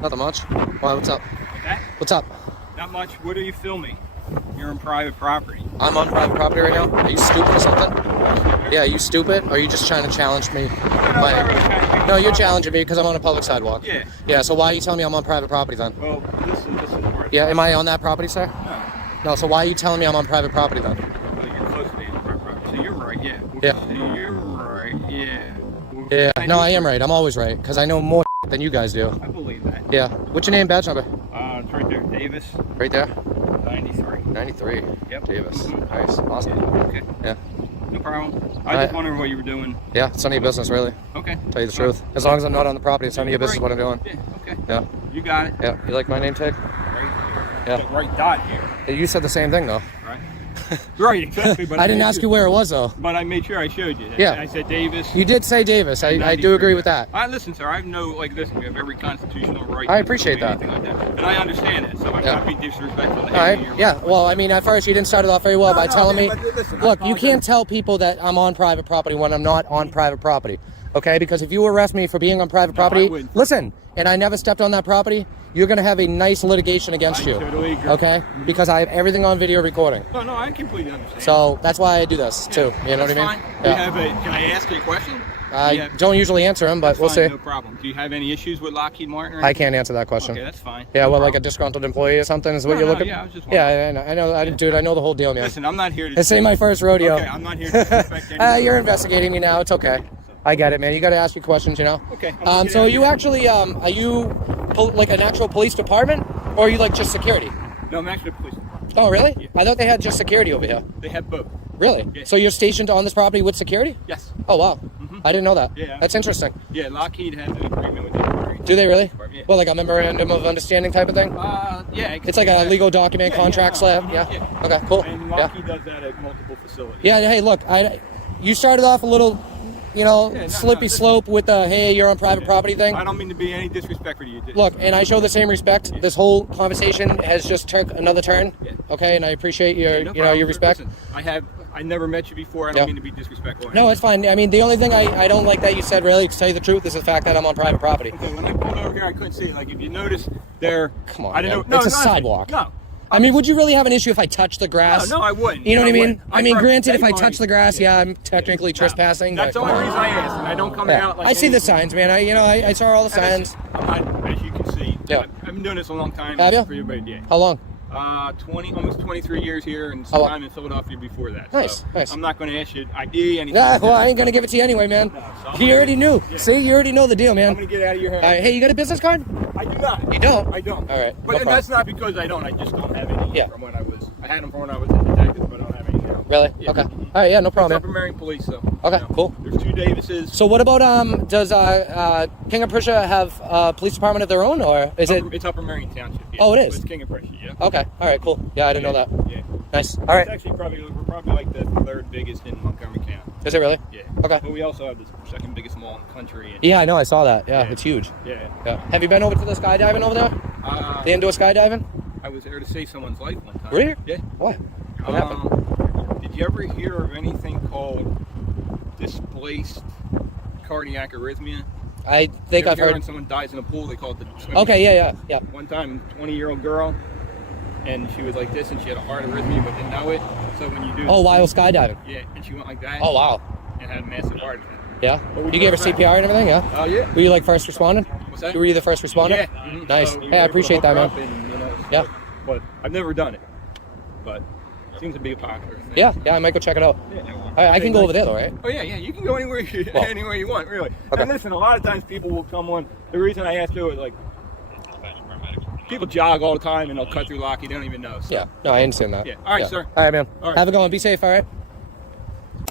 Nothing much. Why, what's up? Okay. What's up? Not much. What are you filming? You're on private property. I'm on private property right now? Are you stupid or something? Yeah, are you stupid? Or are you just trying to challenge me? No, you're challenging me because I'm on a public sidewalk. Yeah. Yeah, so why are you telling me I'm on private property then? Well, this is part. Yeah, am I on that property, sir? No. No, so why are you telling me I'm on private property then? Well, you're close to being on private property. So you're right, yeah. Yeah. You're right, yeah. Yeah, no, I am right. I'm always right because I know more than you guys do. I believe that. Yeah. What's your name, badge number? It's right there. Davis. Right there? 93. 93. Yep. Davis. Nice. Awesome. Okay. Yeah. No problem. I just wondered what you were doing. Yeah, it's none of your business, really. Okay. Tell you the truth. As long as I'm not on the property, it's none of your business what I'm doing. Yeah, okay. Yeah. You got it. Yeah. You like my name tag? Right. Yeah. Right dot here. Hey, you said the same thing, though. Right. Right, exactly. But I didn't ask you where it was, though. But I made sure I showed you. Yeah. I said Davis. You did say Davis. I do agree with that. Listen, sir, I know, like, listen, we have every constitutional right. I appreciate to that. anything like that. And I understand it, so I'm not being disrespectful to All right. any of Yeah. Well, I mean, at first you didn't start it off very well by telling me. Listen, Look, you can't tell people that I'm on private property when I'm not on private property. Okay? Because if you arrest me for being on private property, listen, and I never stepped on that property, you're going to have a nice litigation against you. Totally agree. Okay? Because I have everything on video recording. No, I completely understand. So that's why I do this too. You know what I mean? Fine. Yeah. Can I ask you a question? I don't usually answer them, but we'll see. No problem. Do you have any issues with Lockheed Martin? I can't answer that question. Okay, that's fine. Yeah, well, like a disgruntled employee or something is what you're looking. Yeah, I was just wondering. Yeah, I know, dude. I know the whole deal, man. Listen, I'm not here to. This ain't my first rodeo. Okay, I'm not here to disrespect anyone. You're investigating me now. It's okay. I get it, man. You got to ask your questions, you know. Okay. So are you actually are you like an actual police department, or are you like just security? No, I'm actually a police department. Oh, really? Yeah. I thought they had just security over here. They have both. Really? Yeah. So you're stationed on this property with security? Yes. Oh, wow. I didn't know that. Yeah. That's interesting. Yeah, Lockheed has an agreement with the. Do they really? Yeah. Well, like a memorandum of understanding type of thing? Yeah. It's like a legal document, contract slab. Yeah. Okay, cool. And Yeah. Lockheed does that at multiple facilities. Yeah. Hey, look, you started off a little, slippy slope with the hey, you're on private property thing. I don't mean to be any disrespectful to you. Look, and I show the same respect. This whole conversation has just took another turn. Yeah. Okay, and I appreciate your, your respect. Listen, I never met you before. I don't mean to be disrespectful. No, it's fine. I mean, the only thing I don't like that you said, really, to tell you the truth, is the fact that I'm on private property. Okay, when I pulled over here, I couldn't see it. Like, if you notice, there. Come on, I didn't man. know. It's a sidewalk. No. I mean, would you really have an issue if I touched the grass? No, I wouldn't. You know what I mean? I mean, Granted, if I touch the grass, I'm technically trespassing. That's the but, only reason I asked, and I don't come out like. I see the signs, man. I saw all the signs. As you can see, Yeah. I've been doing this a long time. Have you? For everybody, yeah. How long? Almost 23 years here, and some time in Philadelphia before that. Nice, so nice. I'm not going to ask you ID, anything. Well, I ain't gonna give it to you anyway, man. You already knew. Yeah. See, you already know the deal, man. I'm going to get out of your hair. All right, hey, you got a business card? I do not. You don't? I don't. All right. But that's not because I don't. I just don't have any Yeah. from when I was. I had them from when I was a detective, but I don't have any now. Really? Yeah. Okay. All right, yeah, no problem. Upper Marion Police, so. Okay, cool. There's 2 Davises. So what about does King of Prussia have a police department of their own, or is it? It's Upper Marion Township. Yeah. Oh, it is? It's King of Prussia, yeah. Okay. All right. Cool. Yeah, I didn't know that. Yeah. Nice. All right. It's actually we're probably like the 3rd biggest in Montgomery County. Is it really? Yeah. Okay. But we also have the 2nd biggest mall in the country. And, Yeah, I know. I saw that. Yeah, it's huge. Yeah. Yeah. Have you been over to the skydiving over there? The indoor skydiving? I was there to save someone's life one time. Really? Yeah. What? What happened? Did you ever hear of anything called displaced cardiac arrhythmia? I think I've heard. When someone dies in a pool, they call it the swimming. Okay. Yeah. One time, 20-year-old girl, and she was like this, and she had a heart arrhythmia, but didn't know it. So when you do. Oh, while skydiving. Yeah, and she went like that. Oh, wow. And had a massive heart attack. Yeah. You gave her CPR and everything, yeah? Oh yeah. Were you like first responding? What's that? Were you the first responder? Yeah. Nice. So we Hey, I were able to appreciate that, hook man. her up and, Yeah. But I've never done it. But it seems to be a popular thing. Yeah, I might go check it out. Yeah. I can go over there though, right? Oh yeah, you can go anywhere you want, really. Okay. And listen, a lot of times people will come on. The reason I asked you is like, people jog all the time and they'll cut through Lockheed. They don't even know. So. Yeah. No, I understand that. Yeah. All right, sir. All right, man. All right. Have a good one. Be safe, all right?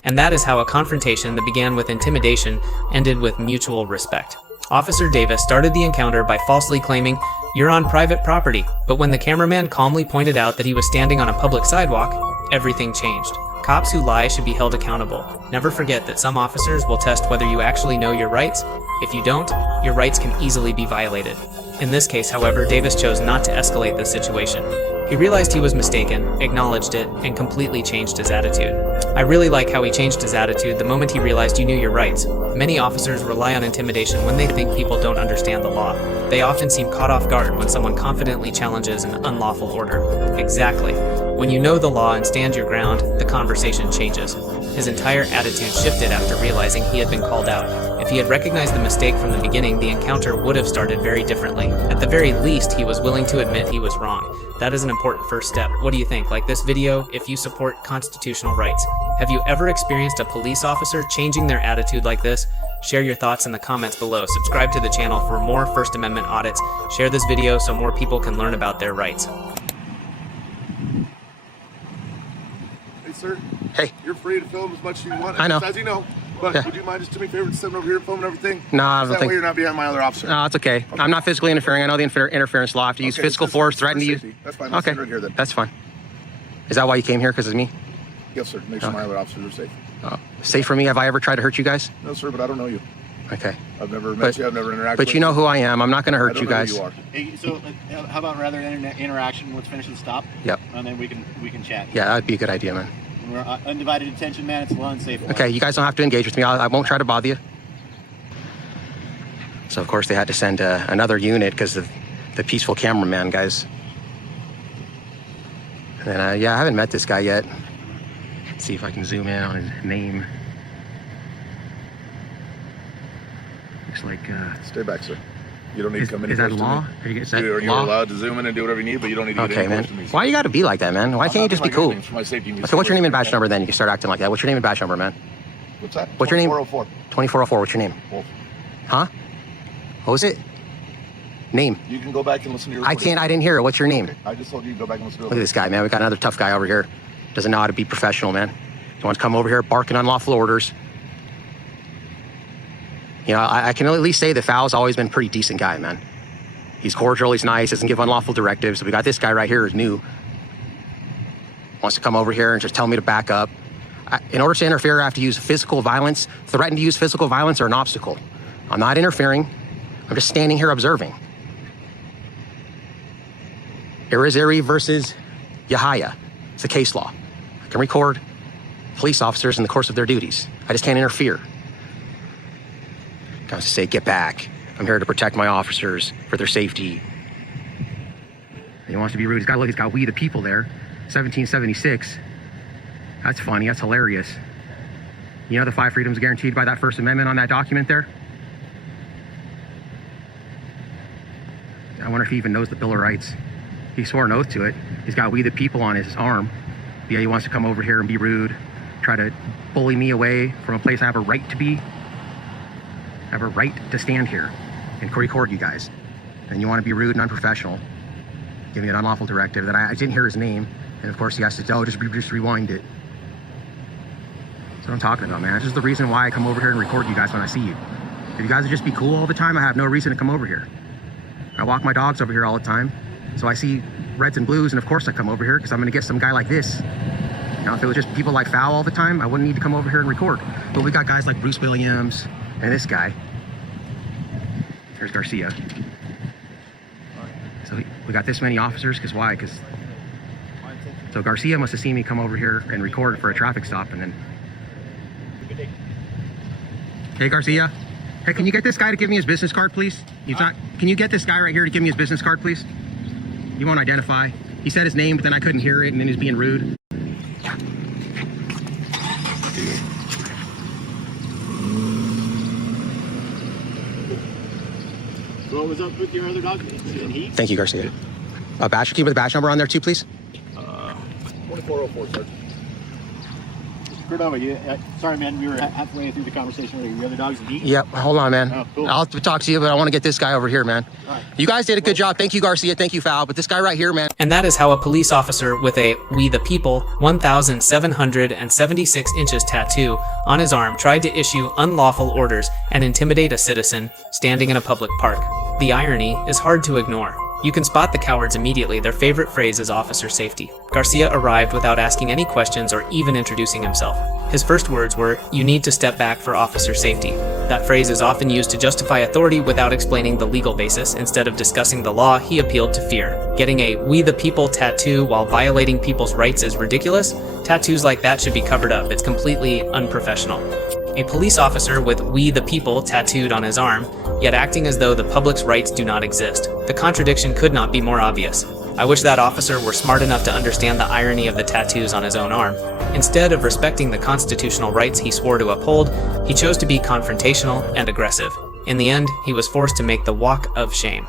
And that is how a confrontation that began with intimidation ended with mutual respect. Officer Davis started the encounter by falsely claiming, "You're on private property," but when the cameraman calmly pointed out that he was standing on a public sidewalk, everything changed. Cops who lie should be held accountable. Never forget that some officers will test whether you actually know your rights. If you don't, your rights can easily be violated. In this case, however, Davis chose not to escalate the situation. He realized he was mistaken, acknowledged it, and completely changed his attitude. I really like how he changed his attitude the moment he realized you knew your rights. Many officers rely on intimidation when they think people don't understand the law. They often seem caught off guard when someone confidently challenges an unlawful order. Exactly. When you know the law and stand your ground, the conversation changes. His entire attitude shifted after realizing he had been called out. If he had recognized the mistake from the beginning, the encounter would have started very differently. At the very least, he was willing to admit he was wrong. That is an important first step. What do you think? Like this video if you support constitutional rights. Have you ever experienced a police officer changing their attitude like this? Share your thoughts in the comments below. Subscribe to the channel for more First Amendment audits. Share this video so more people can learn about their rights. Hey, sir. Hey. You're free to film as much as you want. I know. As you know. But Yeah. would you mind just doing me a favor, just sitting over here, filming everything? No, I don't that think. way you're not behind my other officer. No, it's okay. I'm not physically interfering. I know the interference law. I have to use Okay, physical just force, for threaten to use. safety. That's fine. Okay, Right here, then. that's fine. Is that why you came here? Because of me? Yes, sir. Make sure my other officers are safe. Safe for me? Have I ever tried to hurt you guys? No, sir, but I don't know you. Okay. I've never met But- you. I've never interacted But with you know who I am. I'm not going to I hurt don't you know guys. who you are. Hey, so how about rather than interaction, let's finish and stop, Yep. and then we can chat. Yeah, that'd be a good idea, man. We're undivided attention, man. It's a little unsafe. Okay, you guys don't have to engage with me. I won't try to bother you. So, of course, they had to send another unit because of the peaceful cameraman, guys. And then, yeah, I haven't met this guy yet. Let's see if I can zoom in on his name. Looks like... Stay back, sir. You don't need to come any is that close to law? me. Is that You're law? allowed to zoom in and do whatever you need, but you don't need to get Okay, any man. close to me. Why you got to be like that, man? Why can't you just be cool? For my safety, Okay, what's your name and badge number then? You can start acting like that. What's your name and badge number, man? What's that? What's your name? 2404. 2404, what's your name? Wolf. Huh? What was it? Name. You can go back and listen to your I can't, I didn't hear it. What's your name? Okay. I just told you to go back and listen to Look at this guy, man. We got another tough guy over here. Doesn't know how to be professional, man. He wants to come over here barking unlawful orders. You know, I can at least say that Fowl's always been a pretty decent guy, man. He's cordial, he's nice, doesn't give unlawful directives. We got this guy right here who's new. Wants to come over here and just tell me to back up. In order to interfere, I have to use physical violence, threaten to use physical violence or an obstacle. I'm not interfering. I'm just standing here observing. Irizarry versus Yahaya. It's a case law. I can record police officers in the course of their duties. I just can't interfere. I was to say, get back. I'm here to protect my officers for their safety. He wants to be rude. He's got we the people there. 1776. That's funny. That's hilarious. You know the 5 freedoms guaranteed by that First Amendment on that document there? I wonder if he even knows the Bill of Rights. He swore an oath to it. He's got we the people on his arm. Yeah, he wants to come over here and be rude, try to bully me away from a place I have a right to be. I have a right to stand here and record you guys. And you want to be rude and unprofessional. Give me an unlawful directive that I didn't hear his name. And of course he has to, just rewind it. That's what I'm talking about, man. This is the reason why I come over here and record you guys when I see you. If you guys would just be cool all the time, I have no reason to come over here. I walk my dogs over here all the time. So I see reds and blues, and of course I come over here because I'm gonna get some guy like this. You know, if it was just people like Fowl all the time, I wouldn't need to come over here and record. But we got guys like Bruce Williams and this guy. There's Garcia. So we got this many officers, because why? So Garcia must have seen me come over here and record for a traffic stop, and then... Hey, Garcia. Hey, can you get this guy to give me his business card, please? Can you get this guy right here to give me his business card, please? He won't identify. He said his name, but then I couldn't hear it, and then he was being rude. What was up with your other dog? Thank you, Garcia. Badge, keep the badge number on there too, please. 2404, sir. Cordova, sorry, man. We were halfway through the conversation with your other dogs and heat. Yep, hold on, man. Oh, cool. I'll talk to you, but I want to get this guy over here, man. All right. You guys did a good job. Thank you, Garcia. Thank you, Fowl. But this guy right here, man. And that is how a police officer with a We the People 1,776 inches tattoo on his arm tried to issue unlawful orders and intimidate a citizen standing in a public park. The irony is hard to ignore. You can spot the cowards immediately. Their favorite phrase is officer safety. Garcia arrived without asking any questions or even introducing himself. His first words were, "You need to step back for officer safety." That phrase is often used to justify authority without explaining the legal basis. Instead of discussing the law, he appealed to fear. Getting a "We the People" tattoo while violating people's rights is ridiculous. Tattoos like that should be covered up. It's completely unprofessional. A police officer with "We the People" tattooed on his arm, yet acting as though the public's rights do not exist. The contradiction could not be more obvious. I wish that officer were smart enough to understand the irony of the tattoos on his own arm. Instead of respecting the constitutional rights he swore to uphold, he chose to be confrontational and aggressive. In the end, he was forced to make the walk of shame.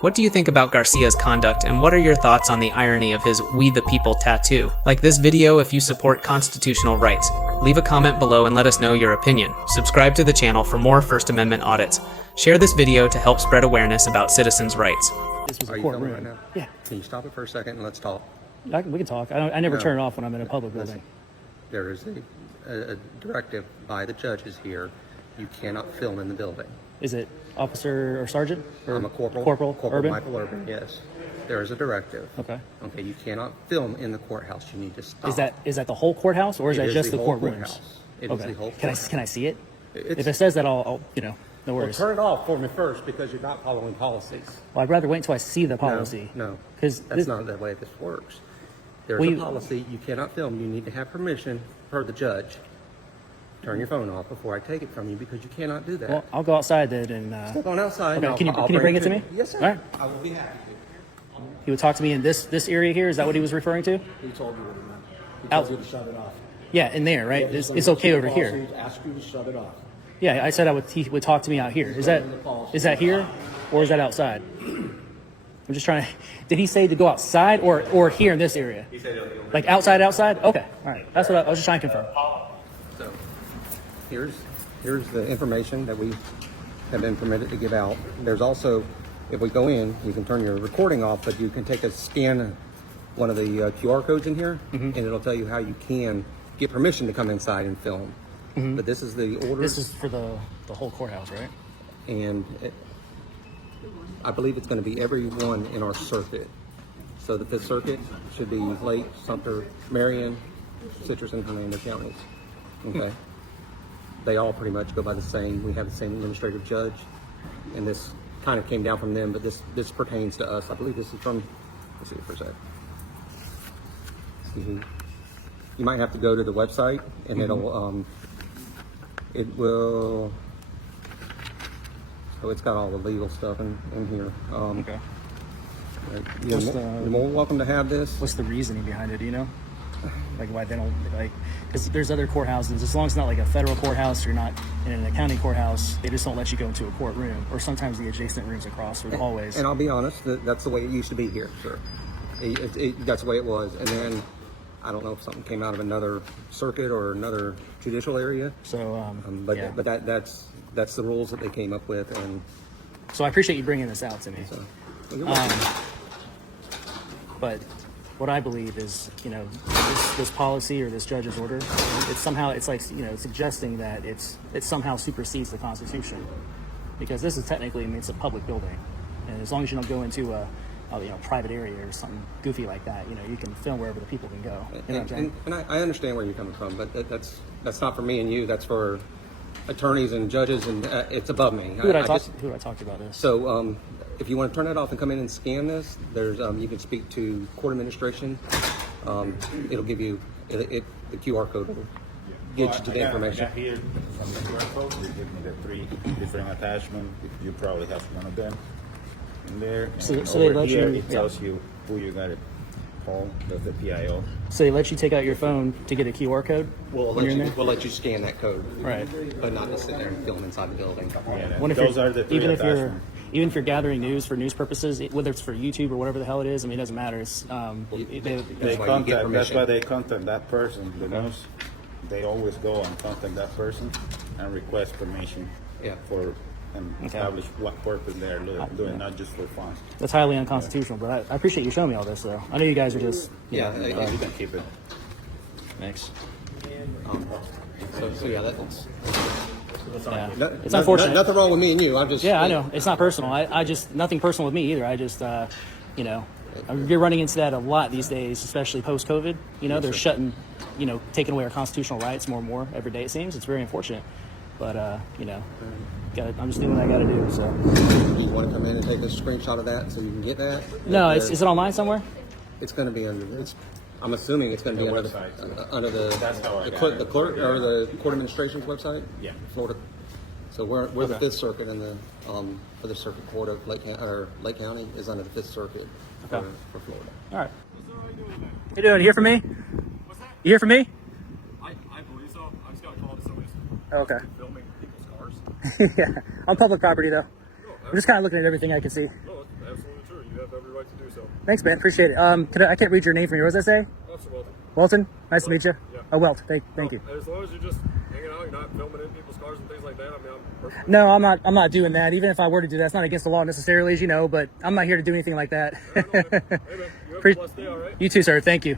What do you think about Garcia's conduct, and what are your thoughts on the irony of his "We the People" tattoo? Like this video if you support constitutional rights. Leave a comment below and let us know your opinion. Subscribe to the channel for more First Amendment audits. Share this video to help spread awareness about citizens' rights. This was Are a you courtroom. filming right now? Yeah, Can you stop it for a second and let's talk? we can talk. I never No. turn it off when I'm in a public Listen, building. there is a directive by the judges here. You cannot film in the building. Is it officer or sergeant? Or I'm a corporal. Corporal Urban? Michael Urban, yes. There is a directive. Okay. Okay, you cannot film in the courthouse. You need to stop. Is that the whole courthouse, or is It that is just the the whole courtrooms? courthouse. It is Okay. the whole Can I courthouse. see it? It's- If it says that, I'll no Well, worries. turn it off for me first because you're not following policies. Well, I'd rather wait until I see the policy. No, because that's not the way this works. There's Well, a you- policy. You cannot film. You need to have permission per the judge. Turn your phone off before I take it from you because you cannot do that. Well, I'll go outside then and. Step on outside. Okay, and can you I'll bring it to me? Yes, sir. All right. I will be happy to. He would talk to me in this area here. Is that what he was referring to? He told you, he Out- told you to shut it off. Yeah, in there, right? Yeah, It's okay over here. He asked you to shut it off. Yeah, I said he would talk to me out here. Is that here, or is that outside? I'm just trying to. Did he say to go outside or here in this area? He said like outside. Okay, all right. That's what I was just trying to confirm. So, here's the information that we have been permitted to give out. There's also, if we go in, you can turn your recording off, but you can take a scan one of the QR codes in here, and it'll tell you how you can get permission to come inside and film. But this is the order. This is for the whole courthouse, right? And I believe it's going to be every one in our circuit. So the 5th Circuit should be Lake, Sumter, Marion, Citrus, and Hernando counties. Okay? They all pretty much go by the same. We have the same administrative judge, and this kind of came down from them, but this pertains to us. I believe this is from, let's see for a sec. You might have to go to the website, and it will, so it's got all the legal stuff in here. Okay. You're more welcome to have this. What's the reasoning behind it? Do you know? Like why they don't like? Because there's other courthouses. As long as it's not like a federal courthouse, you're not in a county courthouse. They just don't let you go into a courtroom, or sometimes the adjacent rooms across or the hallways. And I'll be honest, that's the way it used to be here, sir. That's the way it was. And then I don't know if something came out of another circuit or another judicial area. So, But yeah. but that's the rules that they came up with, and So I appreciate you bringing this out to me. so. Well, you're welcome. But what I believe is, this policy or this judge's order, it's like, suggesting that it somehow supersedes the Constitution, because this is technically, it's a public building, and as long as you don't go into a private area or something goofy like that, you can film wherever the people can go. You know what I'm saying? And I understand where you're coming from, but that's not for me and you. That's for attorneys and judges, and it's above me. Who would I talk to about this? So if you want to turn it off and come in and scan this, there's you can speak to court administration. It'll give you the QR code will get you to the information. I got here from the QR code. They give me the 3 different attachments. You probably have one of them in there. And So they over let here, you- it tells you who you got to call, the PIO. So they let you take out your phone to get a QR code We'll when you're in there? we'll let you scan that code, Right. but not to sit there and film inside the building. Yeah, What if those you're, are the 3 even if attachments. you're gathering news for news purposes, whether it's for YouTube or whatever the hell it is, it doesn't matter. It's They why you get that's permission. why they contact that person. The news, they always go and contact that person and request permission Yeah. for and Okay. establish what purpose they're doing, not just for fun. that's highly unconstitutional. But I appreciate you showing me all this, though. I know you guys are just Yeah. You can keep it. thanks. So yeah, that's Yeah. no, It's unfortunate. Nothing wrong with me and you. I'm just Yeah, I know. It's not personal. I just, nothing personal with me either. I just, you're running into that a lot these days, especially post-COVID. They're shutting, taking away our constitutional rights more and more every day, it seems. It's very unfortunate. But you know, I'm just doing what I got to do. So Do you want to come in and take a screenshot of that so you can get that? no, is it online somewhere? It's going to be under. I'm assuming it's going to be under the That's how I the got court, it. the court or the court administration's website. Yeah. Florida. So we're the Fifth Circuit, and the for the Circuit Court of Lake County is under the Fifth Circuit for Florida. All right. You doing? You hear from me? What's that? You hear from me? I believe so. I just got a call to somebody's Okay. filming people's cars. Yeah, on public property though. I'm just kind of looking at everything I can see. No, that's absolutely true. You have every right to do so. Thanks, man. Appreciate it. I can't read your name from here. What does that say? Officer Walton. Walton. Nice to meet you. Yeah. Oh, Welt. Thank you. As long as you're just hanging out, you're not filming in people's cars and things like that. I mean, I'm perfectly. No, I'm not. I'm not doing that. Even if I were to do that, it's not against the law necessarily, as you know. But I'm not here to do anything like that. Hey, man, you have a blessed day, all right? You too, sir. Thank you.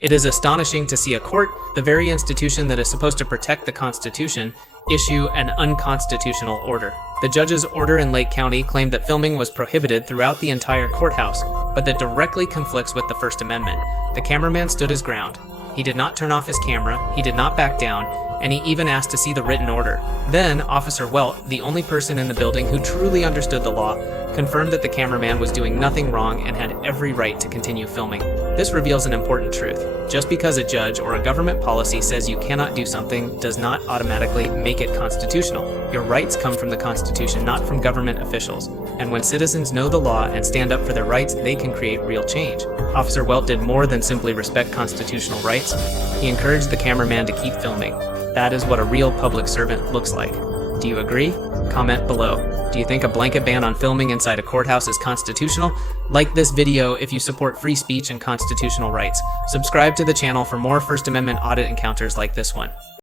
It is astonishing to see a court, the very institution that is supposed to protect the Constitution, issue an unconstitutional order. The judge's order in Lake County claimed that filming was prohibited throughout the entire courthouse, but that directly conflicts with the First Amendment. The cameraman stood his ground. He did not turn off his camera, he did not back down, and he even asked to see the written order. Then, Officer Welt, the only person in the building who truly understood the law, confirmed that the cameraman was doing nothing wrong and had every right to continue filming. This reveals an important truth. Just because a judge or a government policy says you cannot do something does not automatically make it constitutional. Your rights come from the Constitution, not from government officials. And when citizens know the law and stand up for their rights, they can create real change. Officer Welt did more than simply respect constitutional rights. He encouraged the cameraman to keep filming. That is what a real public servant looks like. Do you agree? Comment below. Do you think a blanket ban on filming inside a courthouse is constitutional? Like this video if you support free speech and constitutional rights. Subscribe to the channel for more First Amendment audit encounters like this one.